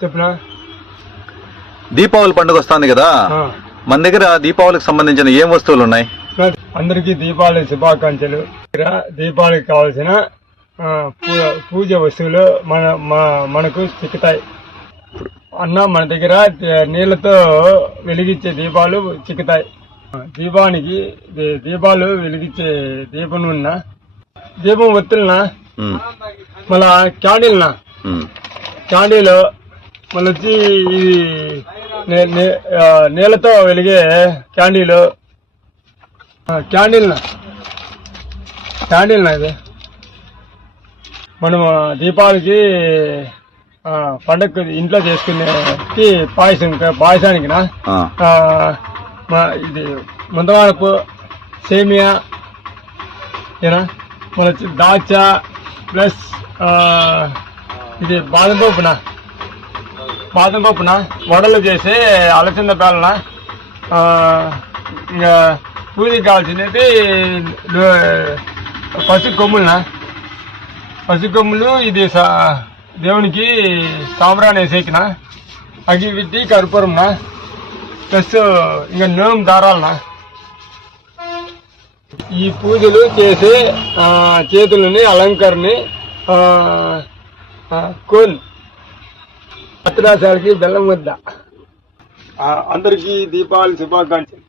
చెప్పినా దీపావళి పండుగ వస్తుంది కదా, మన దగ్గర దీపావళికి సంబంధించిన ఏం వస్తువులు ఉన్నాయి? అందరికి దీపావళి శుభాకాంక్షలు. దీపావళికి కావాల్సిన పూజ వస్తువులు మనకు చిక్కుతాయి అన్న. మన దగ్గర నీళ్లతో వెలిగించే దీపాలు చిక్కుతాయి. దీపానికి దీపాలు వెలిగించే దీపం ఉన్న దీపం ఒత్తులనా, మళ్ళా క్యాండిల్నా, క్యాండిల్ మళ్ళీ వచ్చి నీళ్ళతో వెలిగే క్యాండిల్, క్యాండిల్నా ఇది మనం దీపావళికి పండగ ఇంట్లో చేసుకునే పాయసానికి ఇది ముందవాడపు సేమియా ఏనా, మన దాచా ప్లస్ ఇది బాదం పప్పున వడలు చేసి అలసింద పేలన. ఇంకా పూజకి కావాల్సినవి పసుపు కొమ్ములు ఇది దేవునికి సాంబ్రాన్ని వేసేకిన అగివిట్టి కర్పూరంనా ప్లస్ ఇంకా నోము దారాలనా. ఈ పూజలు చేసి చేతులని అలంకరణని కోన్ అత్తరాసాలకి బెల్లం వద్ద. అందరికీ దీపావళి శుభాకాంక్షలు.